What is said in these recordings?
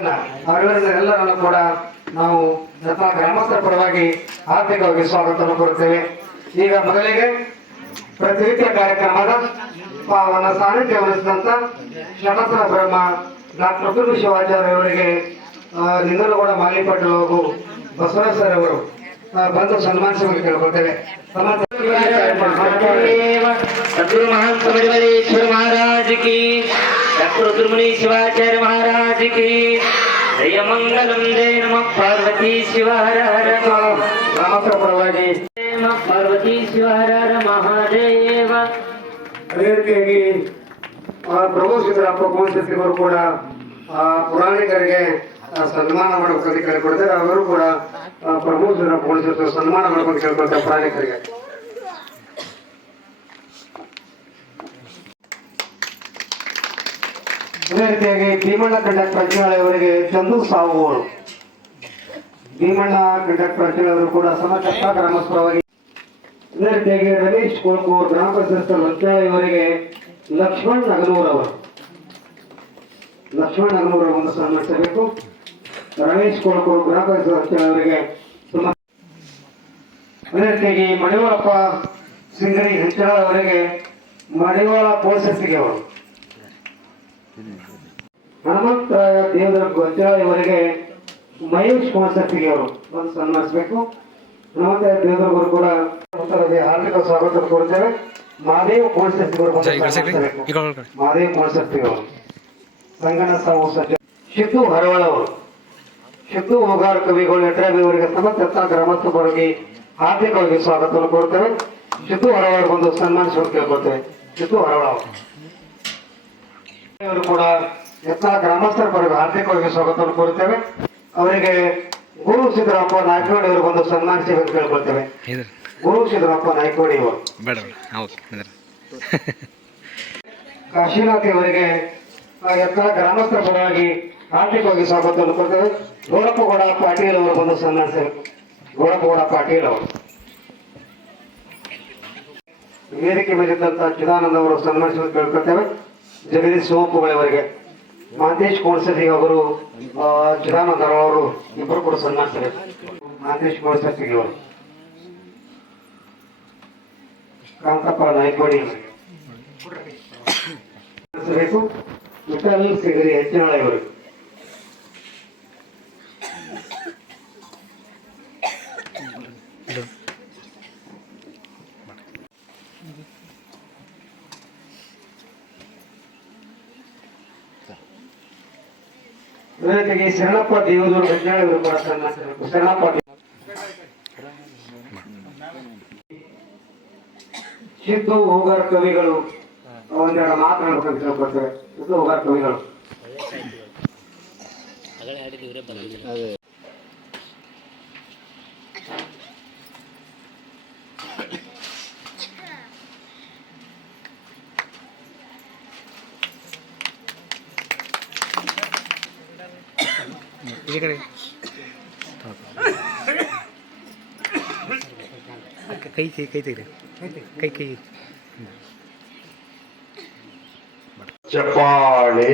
ಅವರನ್ನ ಅವರೆಲ್ಲರನ್ನು ಕೂಡ ನಾವು ಜತಾ ಗ್ರಾಮಸ್ಥರ ಪರವಾಗಿ ಆರ್ಥಿಕವಾಗಿ ಸ್ವಾಗತವನ್ನು ಕೊಡುತ್ತೇವೆ ಈಗ ಮೊದಲಿಗೆ ಪ್ರತಿನಿತ್ಯ ಕಾರ್ಯಕ್ರಮದ ಪಾವನ ಸಾನ್ನಿಧ್ಯ ವಹಿಸಿದಂತ ಶಣಸರ ಬ್ರಹ್ಮ ಡಾಕ್ಟರ್ ಕುರು ಶಿವಾಚಾರ್ಯವರಿಗೆ ನಿಂದಲಗೌಡ ಮಾಲಿಪಟ್ಟು ಹಾಗೂ ಬಸವರಾಜ್ ಸರ್ ಅವರು ಬಂದು ಸನ್ಮಾನಿಸುವಂತೆ ಕೇಳಿಕೊಳ್ತೇವೆ. ಸದ್ಗುರು ಮಹಾನ್ ಡಾಕ್ಟರ್ ಶಿವಾಚಾರ್ಯ ಮಹಾರಾಜ. ಮಾಸಿಕೆ ಜಯ ಮಂಗಲಂ ಪಾರ್ವತಿ ಶಿವ ಹರ ಹರ ನಾಮಪರವಾಗಿ ಜಯ ಪಾರ್ವತಿ ಶಿವ ಹರ ಹರ ಮಹಾದೇವ ಅದೇ ರೀತಿಯಾಗಿ ಪ್ರಭು ಸಿದ್ದರಾಮ ಪೂಜೆಗಳು ಕೂಡ ಆ ಪುರಾಣಿಕರಿಗೆ ಸನ್ಮಾನ ಮಾಡಬೇಕಂತ ಕೇಳ್ಕೊಡ್ತಾರೆ ಅವರು ಕೂಡ ಪ್ರಭು ಸಿದ್ದರಾಮ ಪೂಜೆ ಸನ್ಮಾನ ಮಾಡಬೇಕಂತ ಕೇಳ್ಕೊಳ್ತಾರೆ ಪುರಾಣಿಕರಿಗೆ ಅದೇ ರೀತಿಯಾಗಿ ಭೀಮಣ್ಣ ಕಂಡಕ್ಟರ್ ಅವರಿಗೆ ಚಂದು ಸಾವುಗಳು. ಭೀಮಣ್ಣ ಕಂಡಕ್ಟರ್ ಅವರು ಕೂಡ ಸಮಕಷ್ಟ ಗ್ರಾಮಸ್ಥರವಾಗಿ ಅದೇ ರೀತಿಯಾಗಿ ರಮೇಶ್ ಕೋಳ್ಕೂರ್ ಗ್ರಾಮ ಪಂಚಾಯತ್ ಲಂಚಾಳಿ ಲಕ್ಷ್ಮಣ್ ನಗನೂರ್ ಅವರು. ಲಕ್ಷ್ಮಣ್ ನಗನೂರ್ ಅವರನ್ನು ಸನ್ಮಾನಿಸಬೇಕು ರಮೇಶ್ ಕೋಳ್ಕೂರ್ ಗ್ರಾಮ ಪಂಚಾಯತ್ ಅವರಿಗೆ ಅದೇ ರೀತಿಯಾಗಿ ಮಡಿವಾಳಪ್ಪ ಸಿಂಗಡಿ ಹೆಂಚಳ ಅವರಿಗೆ ಮಡಿವಾಳ ಪೋಷಸಿಗೆ ಅವರು. ಹನುಮಂತರಾಯ ದೇವರ ಗೊಂಚಾಳಿ ಇವರಿಗೆ ಮಹೇಶ್ ಪೋಷಸಿಗೆ ಅವರು ಒಂದು ಸನ್ಮಾನಿಸಬೇಕು. ಹನುಮಂತರಾಯ ದೇವರವರು ಕೂಡ ಹಾರ್ದಿಕ ಸ್ವಾಗತ ಕೋರ್ತೇವೆ ಮಹಾದೇವ ಪೋಷಸಿಗರು ಮಹಾದೇವ ಸನ್ಮಾನಿಸಬೇಕು. ಅವರು ಸಂಗಣ ಸಾವು ಸಜ್ಜ. ಶಿದ್ದು ಹರವಳ ಅವರು ಶಿದ್ದು ಹೋಗಾರ ಕವಿಗಳು ಎಟ್ರೆ ಅವರಿಗೆ ಸಮಸ್ತ ಗ್ರಾಮಸ್ಥ ಪರವಾಗಿ ಹಾರ್ದಿಕವಾಗಿ ಸ್ವಾಗತವನ್ನು ಕೋರ್ತೇವೆ ಶಿತು ಹರವಳ ಬಂದು ಸನ್ಮಾನಿಸಿಕೊಂಡು ಕೇಳ್ಕೊಳ್ತೇವೆ. ಶಿತು ಹರವಳ ಅವರು ಅವರು ಕೂಡ ಎಲ್ಲ ಗ್ರಾಮಸ್ಥರ ಪರವಾಗಿ ಹಾರ್ದಿಕವಾಗಿ ಸ್ವಾಗತವನ್ನು ಕೋರುತ್ತೇವೆ ಅವರಿಗೆ ಗುರು ಸಿದ್ದರಾಮಪ್ಪ ನಾಯಕವಾಡಿ ಅವರು ಬಂದು ಸನ್ಮಾನಿಸಬೇಕು ಕೇಳ್ಕೊಳ್ತೇವೆ. ಇದ್ರ. ಗುರು ಸಿದ್ದರಾಮಪ್ಪ ನಾಯಕವಾಡಿ ಅವರು ಕಾಶಿನಾಥ್ ಅವರಿಗೆ ಎಲ್ಲ ಗ್ರಾಮಸ್ಥರ ಪರವಾಗಿ ಹಾರ್ದಿಕವಾಗಿ ಸ್ವಾಗತವನ್ನು ಕೊಡ್ತೇವೆ. ಗೋಡಪ್ಪಗೌಡ ಪಾಟೀಲ್ ಅವರು ಬಂದು ಸನ್ಮಾನಿಸಬೇಕು ಗೋಡಪ್ಪಗೌಡ ಪಾಟೀಲ್ ಅವರು. ವೇದಿಕೆ ಮೇಲಿದ್ದಂತಹ ಚಿದಾನಂದ ಅವರು ಸನ್ಮಾನಿಸುವುದು ಕೇಳ್ಕೊಳ್ತೇವೆ. ಜಗದೀಶ್ ಸೋಮಪ್ಪುಗಳ ಅವರಿಗೆ ಮಹಂತೇಶ್ ಕೋಣಸತಿ ಅವರು ಚಿದಾನಂದರ ಚಿದಾನಂದ ಅವರು ಇಬ್ಬರು ಕೂಡ ಸನ್ಮಾನಿಸ್ತಾರೆ ಮಹಂತೇಶ್ ಕೋಣಸತಿಗೆ ಅವರು ಕಾಂತಪ್ಪ ನಾಯ್ಕೋಡಿ ಬೇಕು ವಿಠಲ್ ಸಿಗರಿ ಹೆಚ್ಚಿನಾಳ ಜೊತೆಗೆ ಶರಣಪ್ಪ ದೇವದೂರು ಕೂಡ ಶರಣಪ್ಪ ಸಿದ್ದು ಹೋಗಾರ ಕವಿಗಳು ಒಂದೆರಡು ಮಾತನಾಡ್ಬೇಕಂತ ಸಿದ್ದು ಹೋಗಾರ ಕವಿಗಳು. ಈ ಕಡೆ ಕೈ ಕೈ ಕೈ ತೆಗ್ರಿ ಕೈ ಕೈ ಚಪ್ಪಾಳೆ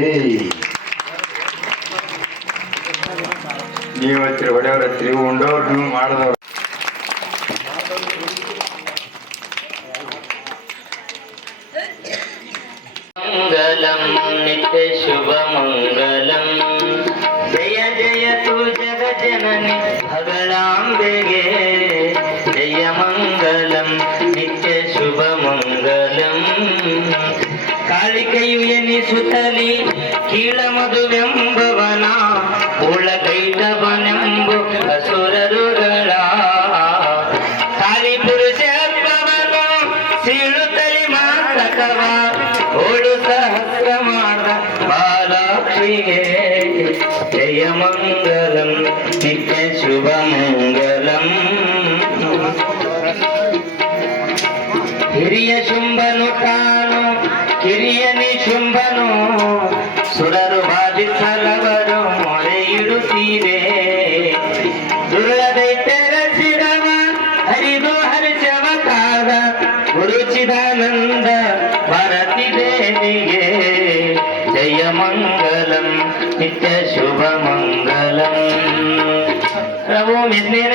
ನೀವು ಹತ್ತಿರ ಹೊಡೆಯವ್ರ ಹತ್ತಿರ ಉಂಡವ್ರು ನೀವು ಮಾಡಿದವ್ರು నిత్య శುಭಮಂಗಲಂ ಕಾಳಿಕೆಯು ಎನಿಸುತ್ತಲಿ ಕೀಳಮದುವೆಂಬವನ ಉಳಗೈಟವನೆಂಬು ಅಸುರರುಗಳ ತಾಲಿ ಪುರುಷತ್ವವನು ಸೀಳುತ್ತಲಿ ಮಾತಕವ ಓಡು ಸಹಸ್ರ ಮಾಡ ಬಾಲಾಕ್ಷಿಗೆ ಜಯ ಮಂಗಲಂ ನಿತ್ಯ ಶುಭ ಮಂಗಲಂ ಹಿರಿಯ ಶುಂಭನು ತಾನು ಕಿರಿಯನಿ ಶುಂಭನು ಸುರರು ಬಾಧಿಸಲವರು ಮೊರೆ ಇಡುತ್ತೀರೆ ದುರ್ಲದೈತ್ಯರ ಶಿರವ ಹರಿದು ಕಾದ ಗುರುಚಿದಾನಂದ ಭಾರತಿ ದೇವಿಗೆ ಜಯ ಮಂಗಲಂ, ನಿತ್ಯ ಶುಭ ಮಂಗಲಂ. ಪ್ರಭು ಮಿಸ್ನೇನ